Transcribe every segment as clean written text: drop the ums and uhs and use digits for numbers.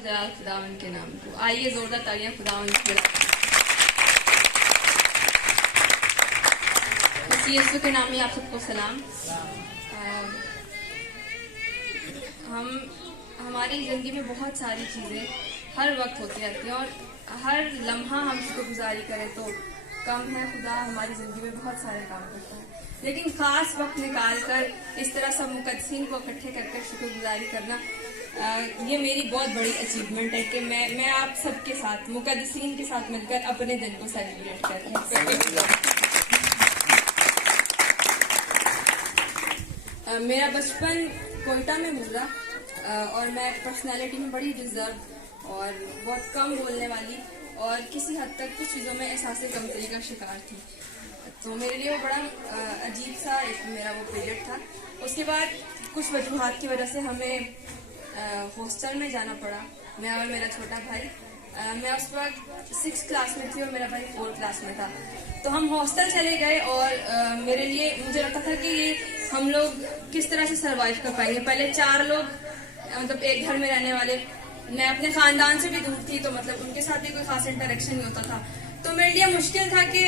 जलाल खुदावन के नाम को। आइए जोरदार तालियां खुदावन के यीशु के नाम में आप सबको सलाम। हमारी ज़िंदगी में बहुत सारी चीज़ें हर वक्त होती रहती हैं और हर लम्हा हम शुक्रगुजारी करें तो कम है। खुदा हमारी ज़िंदगी में बहुत सारे काम करता है, लेकिन ख़ास वक्त निकाल कर इस तरह सब मुकद्दसीन को इकट्ठे करके शुक्रगुजारी करना ये मेरी बहुत बड़ी अचीवमेंट है कि मैं आप सबके साथ मुकद्दसीन के साथ मिलकर अपने दिन को सेलिब्रेट कर रही हूँ। मेरा बचपन कोयटा में गुजरा और मैं पर्सनालिटी में बड़ी रिजर्व और बहुत कम बोलने वाली और किसी हद तक कुछ चीज़ों में एहसास कमतरी का शिकार थी। तो मेरे लिए वो बड़ा अजीब सा एक मेरा वो पीरियड था। उसके बाद कुछ वजूहात की वजह से हमें हॉस्टल में जाना पड़ा, मैं और मेरा छोटा भाई। मैं उस वक्त 6th क्लास में थी और मेरा भाई 4th क्लास में था। तो हम हॉस्टल चले गए और मेरे लिए मुझे लगता था कि ये हम लोग किस तरह से सरवाइव कर पाएंगे। पहले 4 लोग मतलब एक घर में रहने वाले, मैं अपने ख़ानदान से भी दूर थी तो मतलब उनके साथ भी कोई खास इंटरेक्शन नहीं होता था। तो मेरे लिए मुश्किल था कि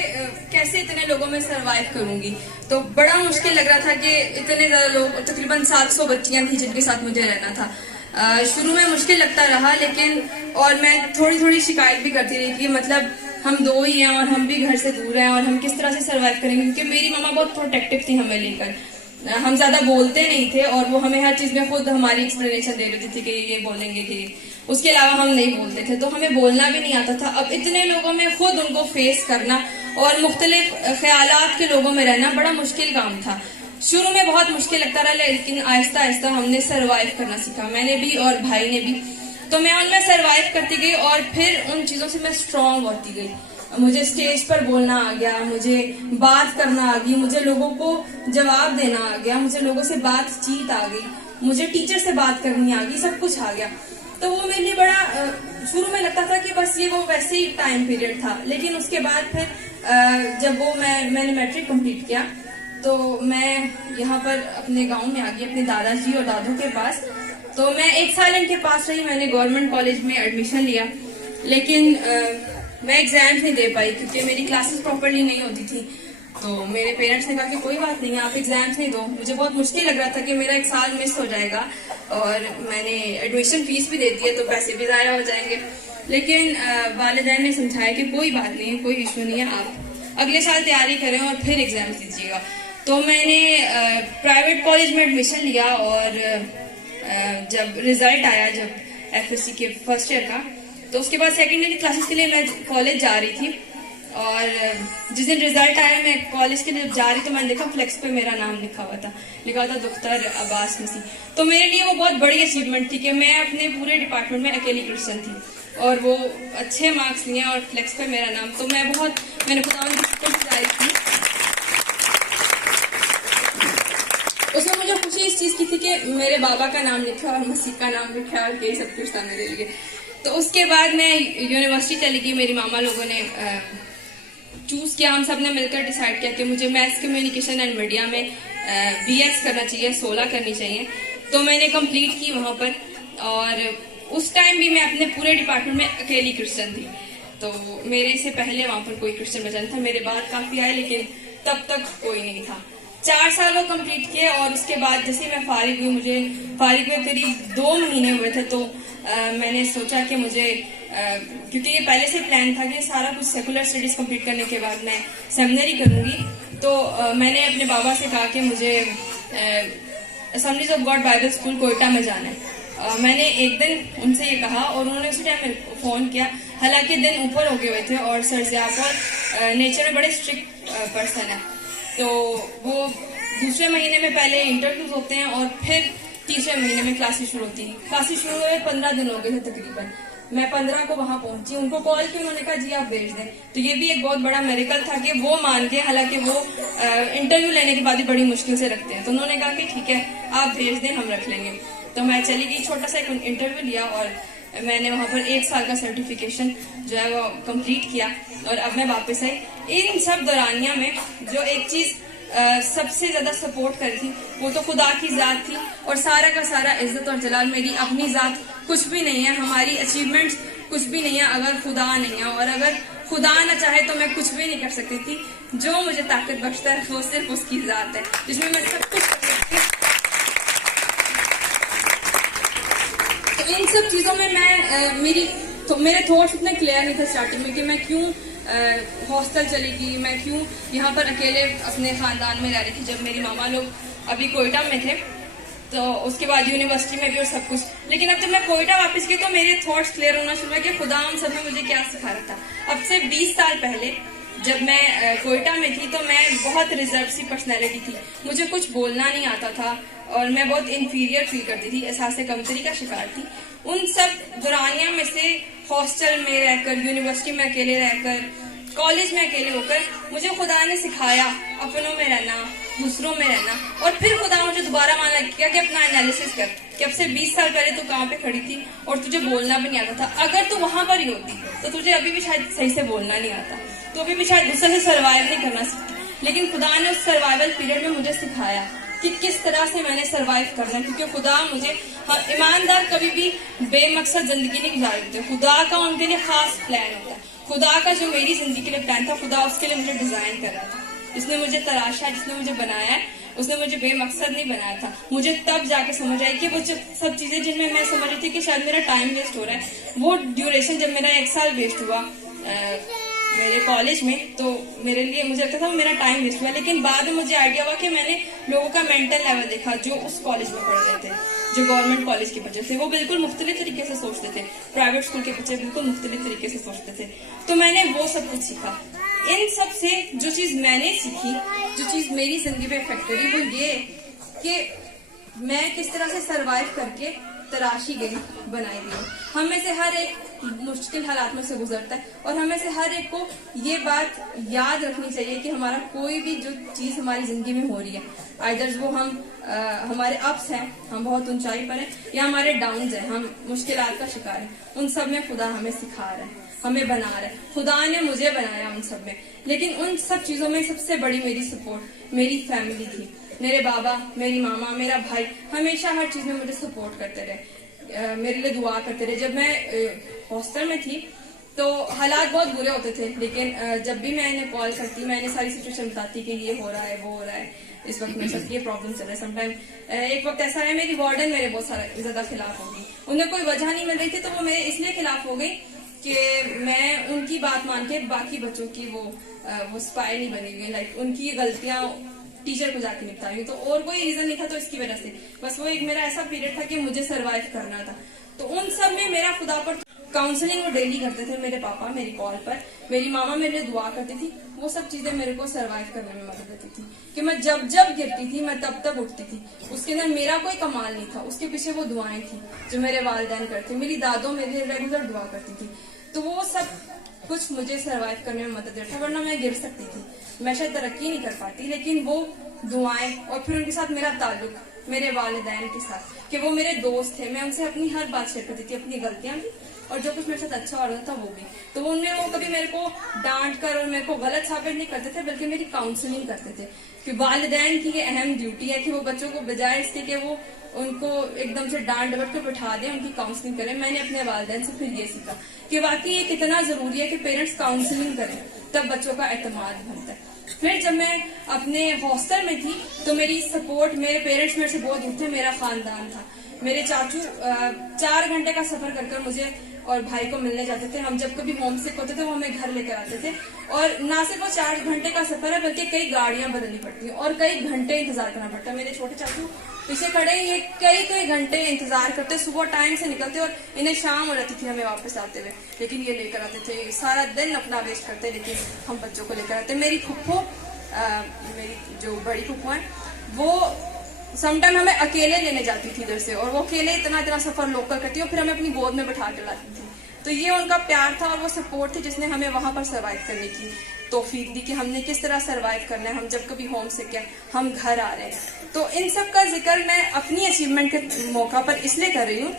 कैसे इतने लोगों में सरवाइव करूंगी। तो बड़ा मुश्किल लग रहा था कि इतने ज़्यादा लोग, तकरीबन 700 बच्चियां थी जिनके साथ मुझे रहना था। शुरू में मुश्किल लगता रहा, लेकिन और मैं थोड़ी थोड़ी शिकायत भी करती रही कि मतलब हम 2 ही हैं और हम भी घर से दूर हैं और हम किस तरह से सरवाइव करेंगे, क्योंकि मेरी मम्मा बहुत प्रोटेक्टिव थी हमें लेकर। हम ज़्यादा बोलते नहीं थे और वो हमें हर चीज़ में खुद हमारी एक्सप्लेनेशन दे देती थी कि ये बोलेंगे कि उसके अलावा हम नहीं बोलते थे, तो हमें बोलना भी नहीं आता था। अब इतने लोगों में खुद उनको फेस करना और मुख्तलिफ ख्यालात के लोगों में रहना बड़ा मुश्किल काम था। शुरू में बहुत मुश्किल लगता रहा, लेकिन आहिस्ता आहिस्ता हमने सरवाइव करना सीखा, मैंने भी और भाई ने भी। तो मैं उनमें सरवाइव करती गई और फिर उन चीज़ों से मैं स्ट्रॉन्ग होती गई। मुझे स्टेज पर बोलना आ गया, मुझे बात करना आ गई, मुझे लोगों को जवाब देना आ गया, मुझे लोगों से बातचीत आ गई, मुझे टीचर से बात करनी आ गई, सब कुछ आ गया। तो वो मेरे लिए बड़ा शुरू में लगता था कि बस ये वो वैसे ही टाइम पीरियड था, लेकिन उसके बाद फिर जब वो मैंने मैट्रिक कंप्लीट किया तो मैं यहाँ पर अपने गांव में आ गई अपने दादाजी और दादू के पास। तो मैं 1 साल इनके पास रही, मैंने गवर्नमेंट कॉलेज में एडमिशन लिया, लेकिन मैं एग्जाम्स नहीं दे पाई क्योंकि मेरी क्लासेस प्रॉपरली नहीं होती थी। तो मेरे पेरेंट्स ने कहा कि कोई बात नहीं, आप एग्जाम्स नहीं दो। मुझे बहुत मुश्किल लग रहा था कि मेरा 1 साल मिस हो जाएगा और मैंने एडमिशन फीस भी दे दी है तो पैसे भी ज़ाया हो जाएंगे। लेकिन वालिदैन ने समझाया कि कोई बात नहीं, कोई इशू नहीं है, आप अगले साल तैयारी करें और फिर एग्जाम्स दीजिएगा। तो मैंने प्राइवेट कॉलेज में एडमिशन लिया और जब रिजल्ट आया, जब FSC के फर्स्ट ईयर का, तो उसके बाद सेकेंड ईयर की क्लासेस के लिए मैं कॉलेज जा रही थी। और जिस दिन रिजल्ट आया मैं कॉलेज के लिए जा रही तो मैंने देखा फ्लेक्स पे मेरा नाम लिखा हुआ था डॉक्टर अब्बास मसीह। तो मेरे लिए वो बहुत बड़ी अचीवमेंट थी कि मैं अपने पूरे डिपार्टमेंट में अकेली क्रिश्चियन थी और वो अच्छे मार्क्स लिए और फ्लेक्स पे मेरा नाम। तो मैंने खुदावंद की शुक्रगुजारी की। उसमें मुझे खुशी इस चीज़ की थी कि मेरे बाबा का नाम लिखा और मसीह का नाम लिखा और यही सब कुछ था मेरे लिए। तो उसके बाद मैं यूनिवर्सिटी चली गई, मेरी मामा लोगों ने चूज़ किया, हम सब ने मिलकर डिसाइड किया कि मुझे मैथ्स कम्युनिकेशन एंड मीडिया में BS करना चाहिए, 16 करनी चाहिए। तो मैंने कंप्लीट की वहाँ पर और उस टाइम भी मैं अपने पूरे डिपार्टमेंट में अकेली क्रिश्चियन थी। तो मेरे से पहले वहाँ पर कोई क्रिश्चियन बचा नहीं था, मेरे बाद काफ़ी आए लेकिन तब तक कोई नहीं था। 4 साल वो कंप्लीट किए और उसके बाद जैसे मैं फारिग हुई, मुझे फारिग हुए करीब 2 महीने हुए थे। तो मैंने सोचा कि मुझे क्योंकि ये पहले से प्लान था कि सारा कुछ सेकुलर स्टडीज़ कंप्लीट करने के बाद मैं सेमिनरी करूँगी। तो मैंने अपने बाबा से कहा कि मुझे assemblies of God Bible school Quetta में जाना है। मैंने एक दिन उनसे ये कहा और उन्होंने उसी टाइम मेरे को फ़ोन किया। हालांकि दिन ऊपर हो गए हुए थे और सर ज़ियाफ़र नेचर में बड़े स्ट्रिक्ट पर्सन है। तो वो दूसरे महीने में पहले इंटरव्यूज होते हैं और फिर तीसरे महीने में क्लासेस शुरू होती हैं। क्लासेस शुरू हुए 15 दिन हो गए थे तकरीबन। मैं 15 को वहाँ पहुंची, उनको कॉल किया, उन्होंने कहा जी आप भेज दें। तो ये भी एक बहुत बड़ा मेरेकल था कि वो मान के, हालांकि वो इंटरव्यू लेने के बाद ही बड़ी मुश्किल से रखते हैं। तो उन्होंने कहा कि ठीक है आप भेज दें, हम रख लेंगे। तो मैं चली गई, छोटा सा एक इंटरव्यू लिया और मैंने वहाँ पर 1 साल का सर्टिफिकेशन जो है वो कंप्लीट किया और अब मैं वापस आई। इन सब दौरानिया में जो एक चीज़ सबसे ज्यादा सपोर्ट करी थी वो तो खुदा की जात थी और सारा का सारा इज्जत और जलाल मेरी अपनी जात कुछ भी नहीं है, हमारी अचीवमेंट्स कुछ भी नहीं है अगर खुदा नहीं है, और अगर खुदा ना चाहे तो मैं कुछ भी नहीं कर सकती थी। जो मुझे ताकत बख्शता है वो सिर्फ उसकी जात है, जिसमें मैं सब कुछ कर सकती हूँ। तो इन सब चीजों में मेरे थॉट्स इतने क्लियर नहीं थे स्टार्टिंग में कि मैं क्यों हॉस्टल चली गई, मैं क्यों यहाँ पर अकेले अपने खानदान में रह रही थी जब मेरी मामा लोग अभी कोयटा में थे, तो उसके बाद यूनिवर्सिटी में भी और सब कुछ। लेकिन अब जब मैं कोयटा वापस गई तो मेरे थॉट्स क्लियर होना शुरू हुआ कि खुदा हम सब में मुझे क्या सिखा रहा था। अब से 20 साल पहले जब मैं कोयटा में थी तो मैं बहुत रिजर्व सी पर्सनैलिटी थी, मुझे कुछ बोलना नहीं आता था और मैं बहुत इंफीरियर फील करती थी, एहसास कमतरी का शिकार थी। उन सब दुरानिया में से हॉस्टल में रहकर, यूनिवर्सिटी में अकेले रहकर, कॉलेज में अकेले होकर मुझे खुदा ने सिखाया अपनों में रहना, दूसरों में रहना। और फिर खुदा मुझे दोबारा माना किया कि अपना एनालिसिस कर कि अब से 20 साल पहले तू कहाँ पे खड़ी थी और तुझे बोलना भी नहीं आता था। अगर तू वहां पर ही होती तो तुझे अभी भी शायद सही से बोलना नहीं आता, तो अभी भी शायद दूसरे से सर्वाइव नहीं करना सकती। लेकिन खुदा ने उस सर्वाइवल पीरियड में मुझे सिखाया कि किस तरह से मैंने सर्वाइव करना है, क्योंकि खुदा मुझे, हाँ, ईमानदार कभी भी बेमकसद जिंदगी नहीं गुजारते। खुदा का उनके लिए खास प्लान होता है। खुदा का जो मेरी जिंदगी के लिए प्लान था, खुदा उसके लिए मुझे डिजाइन कर रहा था। जिसने मुझे तराशा, जिसने मुझे बनाया है, उसने मुझे बेमकसद नहीं बनाया था। मुझे तब जाके समझ आई कि वो सब चीजें जिनमें मैं समझ रही थी कि शायद मेरा टाइम वेस्ट हो रहा है, वो ड्यूरेशन जब मेरा 1 साल वेस्ट हुआ मेरे कॉलेज में, तो मेरे लिए मुझे लगता था वो मेरा टाइम वेस्ट हुआ। लेकिन बाद में मुझे आइडिया हुआ कि मैंने लोगों का मेंटल लेवल देखा जो उस कॉलेज में पढ़ रहे थे, जो गवर्नमेंट कॉलेज के बच्चे थे, वो बिल्कुल मुख्तलिफ तरीके से सोचते थे। प्राइवेट स्कूल के बच्चे बिल्कुल मुख्तलिफ तरीके से सोचते थे। तो मैंने वो सब कुछ सीखा। इन सब से जो चीज मैंने सीखी, जो चीज मेरी जिंदगी पे इफेक्ट करी, वो ये कि मैं किस तरह से सरवाइव करके तराशी गई, बनाई गई। हम में से हर एक मुश्किल हालात में से गुजरता है और हमें से हर एक को ये बात याद रखनी चाहिए कि हमारा कोई भी जो चीज हमारी जिंदगी में हो रही है, आइदर वो हमारे अप्स हैं, हम बहुत ऊंचाई पर हैं, या हमारे डाउन्स हैं, हम मुश्किलात का शिकार हैं, उन सब में खुदा हमें सिखा रहा है, हमें बना रहा है। खुदा ने मुझे बनाया उन सब में। लेकिन उन सब चीजों में सबसे बड़ी मेरी सपोर्ट मेरी फैमिली थी। मेरे बाबा, मेरी मामा, मेरा भाई हमेशा हर चीज में मुझे सपोर्ट करते रहे, मेरे लिए दुआ करते रहे। जब मैं हॉस्टल में थी तो हालात बहुत बुरे होते थे, लेकिन जब भी मैं इन्हें कॉल करती, मैं इन्हें सारी सिचुएशन बताती कि ये हो रहा है, वो हो रहा है, इस वक्त मेरे साथ ये प्रॉब्लम चल रहा है। समटाइम एक वक्त ऐसा है, मेरी वार्डन मेरे बहुत ज्यादा खिलाफ हो गई। उन्हें कोई वजह नहीं मिल रही थी, तो वो मेरे इसलिए खिलाफ हो गई कि मैं उनकी बात मान के बाकी बच्चों की वो स्पाई नहीं बनी हुई, लाइक उनकी गलतियां टीचर को जाके निपटाई हुई। तो और कोई रीजन नहीं था, तो इसकी वजह से बस वो एक मेरा ऐसा पीरियड था कि मुझे सरवाइव करना था। तो उन सब में मेरा खुदा पर काउंसलिंग वो डेली करते थे, मेरे पापा मेरी कॉल पर, मेरी मामा मेरे लिए दुआ करती थी। वो सब चीजें मेरे को सरवाइव करने में मदद देती थी कि मैं जब जब गिरती थी मैं तब तब उठती थी। उसके अंदर मेरा कोई कमाल नहीं था, उसके पीछे वो दुआएं थी जो मेरे वालिदैन करते, मेरी दादों मेरे लिए रेगुलर दुआ करती थी। तो वो सब कुछ मुझे सरवाइव करने में मदद देता, वरना मैं गिर सकती थी, मैं शायद तरक्की नहीं कर पाती। लेकिन वो दुआएं और फिर उनके साथ मेरा ताल्लुक, मेरे वालिदैन के साथ, कि वो मेरे दोस्त थे, मैं उनसे अपनी हर बात शेयर करती थी, अपनी गलतियां भी और जो कुछ मेरे साथ अच्छा हो रहा था वो भी। तो उनमें वो कभी मेरे को डांट कर और मेरे को गलत साबित नहीं करते थे, बल्कि मेरी काउंसलिंग करते थे। कि वालिदैन की ये अहम ड्यूटी है कि वो बच्चों को बजाय इसके कि वो उनको एकदम से डांट डपट के बिठा दें, उनकी काउंसलिंग करें। मैंने अपने वालिदैन से फिर ये सीखा कि वाकई ये कितना जरूरी है कि पेरेंट्स काउंसलिंग करें, तब बच्चों का एतमाद बनता है। फिर जब मैं अपने हॉस्टल में थी तो मेरी सपोर्ट, मेरे पेरेंट्स मेरे से बहुत दूर थे, मेरा खानदान था। मेरे चाचू 4 घंटे का सफर कर मुझे और भाई को मिलने जाते थे। हम जब कभी होम सिक होते थे वो हमें घर लेकर आते थे। और ना सिर्फ वो 4 घंटे का सफर है, बल्कि कई गाड़ियां बदलनी पड़ती हैं और कई घंटे इंतजार करना पड़ता है। मेरे छोटे चाचू पीछे खड़े, ये कई घंटे इंतजार करते, सुबह टाइम से निकलते और इन्हें शाम हो जाती थी हमें वापस आते हुए, लेकिन ये लेकर आते थे। सारा दिन अपना वेस्ट करते, लेकिन हम बच्चों को लेकर आते। मेरी फुप्पो, मेरी जो बड़ी फुप्पो है, वो समटाइम हमें अकेले लेने जाती थी इधर से, और वो अकेले इतना सफर लोकल करती और फिर हमें अपनी गोद में बैठा के लाती थी। तो ये उनका प्यार था और वो सपोर्ट थी जिसने हमें वहां पर सर्वाइव करने की तौफीक दी कि हमने किस तरह सर्वाइव करना है। हम जब कभी होम से क्या, हम घर आ रहे हैं। तो इन सब का जिक्र मैं अपनी अचीवमेंट के मौका पर इसलिए कर रही हूँ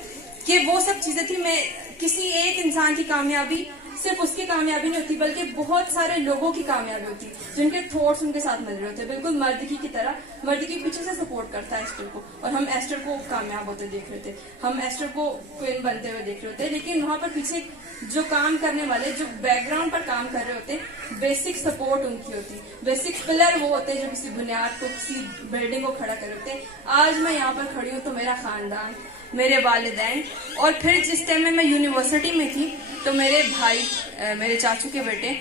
कि वो सब चीजें थी, मैं किसी एक इंसान की कामयाबी सिर्फ उसकी कामयाबी नहीं होती बल्कि बहुत सारे लोगों की कामयाबी होती जिनके थॉट्स उनके साथ मिल रहे होते हैं, बिल्कुल मर्द की तरह। मर्द की पीछे से सपोर्ट करता है एस्टर को, और हम एस्टर को कामयाब होते देख रहे थे, हम एस्टर को क्वीन बनते हुए देख रहे होते, लेकिन वहां पर पीछे जो काम करने वाले, जो बैकग्राउंड पर काम कर रहे होते, बेसिक सपोर्ट उनकी होती, बेसिक पिलर वो होते जो किसी बुनियाद को, किसी बिल्डिंग को खड़ा कर रहे होते। आज मैं यहाँ पर खड़ी हूँ तो मेरा खानदान, मेरे वालिदैन, और फिर जिस टाइम में मैं यूनिवर्सिटी में थी तो मेरे भाई, मेरे चाचू के बेटे,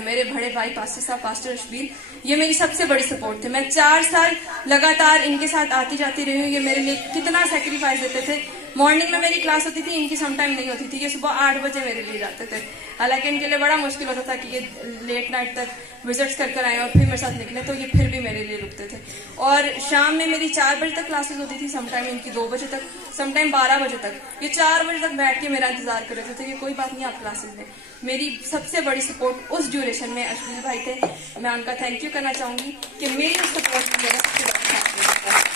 मेरे बड़े भाई पास्टर साहब, पास्टर अशबीर, ये मेरी सबसे बड़ी सपोर्ट थे। मैं 4 साल लगातार इनके साथ आती जाती रही हूँ। ये मेरे लिए कितना सेक्रीफाइस देते थे। मॉर्निंग में मेरी क्लास होती थी, इनकी समटाइम नहीं होती थी। ये सुबह 8 बजे मेरे लिए जाते थे, हालांकि इनके लिए बड़ा मुश्किल होता था कि ये लेट नाइट तक विजिट्स कर आए और फिर मेरे साथ निकले, तो ये फिर भी मेरे लिए रुकते थे। और शाम में मेरी 4 बजे तक क्लासेस होती थी, समटाइम इनकी 2 बजे तक, समटाइम 12 बजे तक। ये 4 बजे तक बैठ के मेरा इंतजार कर रहे थे कि कोई बात नहीं, आप क्लासेस में। मेरी सबसे बड़ी सपोर्ट उस ड्यूरेशन में अशबीर भाई थे। मैं उनका थैंक यू करना चाहूंगी कि मेरी उस सपोर्ट की मेरा सबसे बड़ा साथ।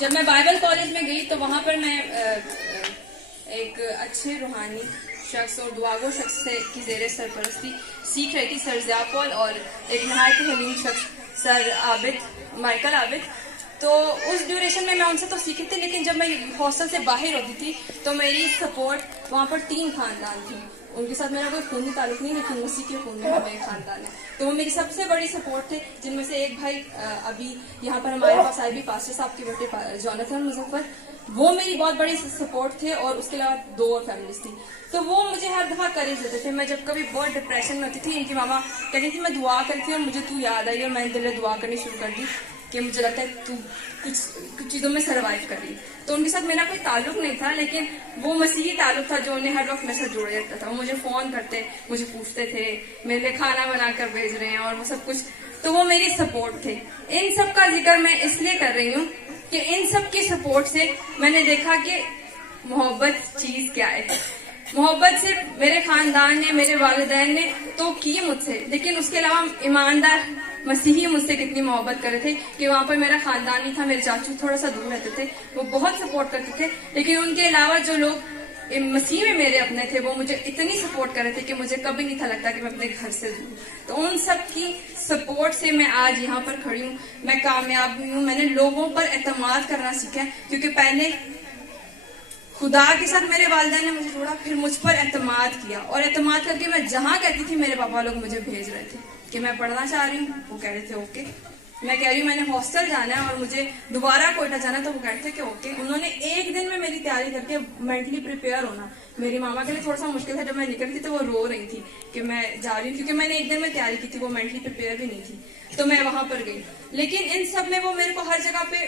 जब मैं बाइबल कॉलेज में गई तो वहां पर मैं एक अच्छे रूहानी शख्स और दुआगो शख्स से की जेर सरपरस्ती सीख रही थी, सर ज़ियापॉल, और एक नहायत हलीम शख्स सर आबिद, माइकल आबिद। तो उस ड्यूरेशन में मैं उनसे तो सीखी थी, लेकिन जब मैं हॉस्टल से बाहर होती थी तो मेरी सपोर्ट वहाँ पर 3 खानदान थी। उनके साथ मेरा कोई खूनी ताल्लुक नहीं, लेकिन उसी के खून में हमारे खानदान है, तो वो मेरी सबसे बड़ी सपोर्ट थे। जिनमें से एक भाई अभी यहाँ पर हमारे पास आए भी, पास्टर साहब के बेटे जोनाथन मुजफ्फर, वो मेरी बहुत बड़ी सपोर्ट थे। और उसके अलावा 2 और फैमिलीज थी, तो वो मुझे हर दफा करेज देते थे। मैं जब कभी बहुत डिप्रेशन में होती थी, इनकी मामा कहती थी मैं दुआ करती थी और मुझे तू याद आई, और मैंने दिल में दुआ करनी शुरू कर दी कि मुझे लगता है तू कुछ चीजों में सरवाइव कर रही। तो उनके साथ मेरा कोई ताल्लुक नहीं था, लेकिन वो मसीही ताल्लुक था जो उन्हें हर वक्त मेरे साथ जुड़े रहता था। वो मुझे फोन करते, मुझे पूछते थे, मेरे लिए खाना बनाकर भेज रहे हैं और वो सब कुछ, तो वो मेरी सपोर्ट थे। इन सब का जिक्र मैं इसलिए कर रही हूँ कि इन सब की सपोर्ट से मैंने देखा कि मोहब्बत चीज क्या है। मोहब्बत सिर्फ मेरे खानदान ने, मेरे वालिदैन ने तो की मुझसे, लेकिन उसके अलावा ईमानदार मसीही मुझसे कितनी मोहब्बत कर रहे थे कि वहाँ पर मेरा खानदान नहीं था। मेरे चाचू थोड़ा सा दूर रहते थे, वो बहुत सपोर्ट करते थे, लेकिन उनके अलावा जो लोग मसीह में मेरे अपने थे वो मुझे इतनी सपोर्ट कर रहे थे कि मुझे कभी नहीं था लगता कि मैं अपने घर से दूर। तो उन सब की सपोर्ट से मैं आज यहाँ पर खड़ी हूँ, मैं कामयाब हुई हूँ। मैंने लोगों पर एतमाद करना सीखा है, क्योंकि पहले खुदा के साथ मेरे वालिदैन ने मुझे जोड़ा, फिर मुझ पर एतमाद किया, और एतमाद करके मैं जहाँ कहती थी मेरे पापा लोग मुझे भेज रहे थे कि मैं पढ़ना चाह रही हूँ, वो कह रहे थे ओके। मैं कह रही हूँ मैंने हॉस्टल जाना है और मुझे दोबारा कोयटा जाना है, तो वो कहते थे कि ओके। उन्होंने एक दिन में मेरी तैयारी करके मेंटली प्रिपेयर होना, मेरी मामा के लिए थोड़ा सा मुश्किल था। जब मैं निकली थी तो वो रो रही थी कि मैं जा रही हूँ, क्योंकि मैंने एक दिन में तैयारी की थी, वो मेंटली प्रिपेयर भी नहीं थी। तो मैं वहां पर गई, लेकिन इन सब में वो मेरे को हर जगह पे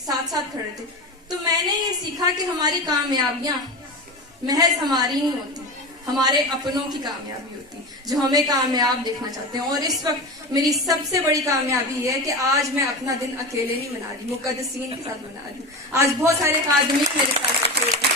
साथ साथ खड़े थे। तो मैंने ये सीखा कि हमारी कामयाबियां महज हमारी नहीं होती, हमारे अपनों की कामयाबी होती जो हमें कामयाब देखना चाहते हैं। और इस वक्त मेरी सबसे बड़ी कामयाबी है कि आज मैं अपना दिन अकेले नहीं मना रही, मुकद्दसीन के साथ मना रही हूँ। आज बहुत सारे आदमी मेरे साथ बैठे हैं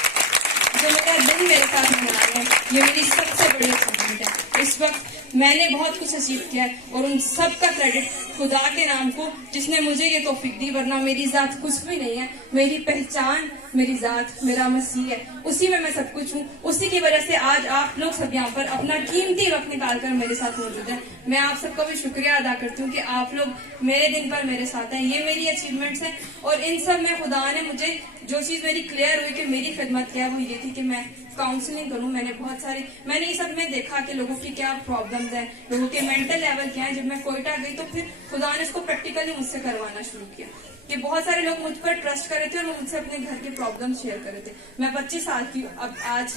जो मेरा दिन मेरे साथ मना रहे हैं, ये मेरी सबसे बड़ी अचीवमेंट है। इस वक्त मैंने बहुत कुछ अचीव किया है, और उन सब का क्रेडिट खुदा के नाम को जिसने मुझे ये तौफीक दी, वरना मेरी जात कुछ भी नहीं है। मेरी पहचान, मेरी जात मेरा मसीह है, उसी में मैं सब कुछ हूँ। उसी की वजह से आज आप लोग सब यहाँ पर अपना कीमती वक्त निकालकर मेरे साथ मौजूद हैं। मैं आप सबका भी शुक्रिया अदा करती हूँ कि आप लोग मेरे दिन पर मेरे साथ हैं। ये मेरी अचीवमेंट्स हैं, और इन सब में खुदा ने मुझे जो चीज मेरी क्लियर हुई कि मेरी खिदमत क्या है, वो ये थी कि मैं काउंसलिंग करूं। मैंने ये सब में देखा कि लोगों की क्या प्रॉब्लम्स हैं, लोगों के मेंटल लेवल क्या है। जब मैं कोयटा गई तो फिर खुदा ने इसको प्रैक्टिकली मुझसे करवाना शुरू किया कि बहुत सारे लोग मुझ पर ट्रस्ट कर रहे थे और वो मुझसे अपने घर के प्रॉब्लम शेयर कर रहे थे। मैं 25 साल की, अब आज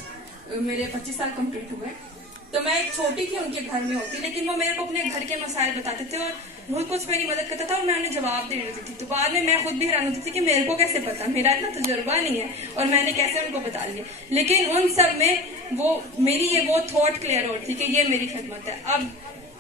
मेरे 25 साल कंप्लीट हुए, तो मैं छोटी थी उनके घर में होती, लेकिन वो मेरे को अपने घर के मसाइल बताते थे और बहुत कुछ मेरी मदद करता था, और मैं उन्हें जवाब दे देती थी। तो बाद में मैं खुद भी हैरान होती थी कि मेरे को कैसे पता, मेरा इतना तजुर्बा नहीं है और मैंने कैसे उनको बता लिया। लेकिन उन सब में वो थॉट क्लियर हो थी कि ये मेरी खिदमत है। अब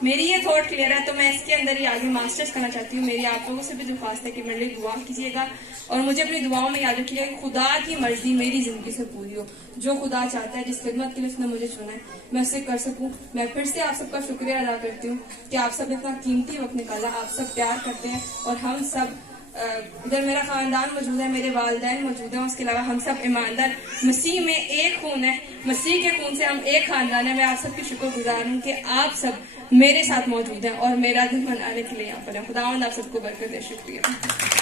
मेरी ये थॉट क्लियर है, तो मैं इसके अंदर ही आगे मास्टर्स करना चाहती हूँ। मेरी आप लोगों से भी दरख्वास्त है कि मेरे लिए दुआ कीजिएगा, और मुझे अपनी दुआओं में याद रखिएगा कि खुदा की मर्जी मेरी जिंदगी से पूरी हो। जो खुदा चाहता है, जिस खिदमत के लिए उसने मुझे चुना है, मैं उसे कर सकूं। मैं फिर से आप सबका शुक्रिया अदा करती हूँ कि आप सब इतना कीमती वक्त निकाला, आप सब प्यार करते हैं, और हम सब इधर मेरा ख़ानदान मौजूद है, मेरे वालिदैन मौजूद हैं, उसके अलावा हम सब ईमानदार मसीह में एक खून है, मसीह के खून से हम एक खानदान है। मैं आप सबकी शुक्रगुजार हूँ कि आप सब मेरे साथ मौजूद हैं और मेरा दिन मनाने के लिए यहाँ पर है। खुदावंद आप सबको बरकत दे। शुक्रिया।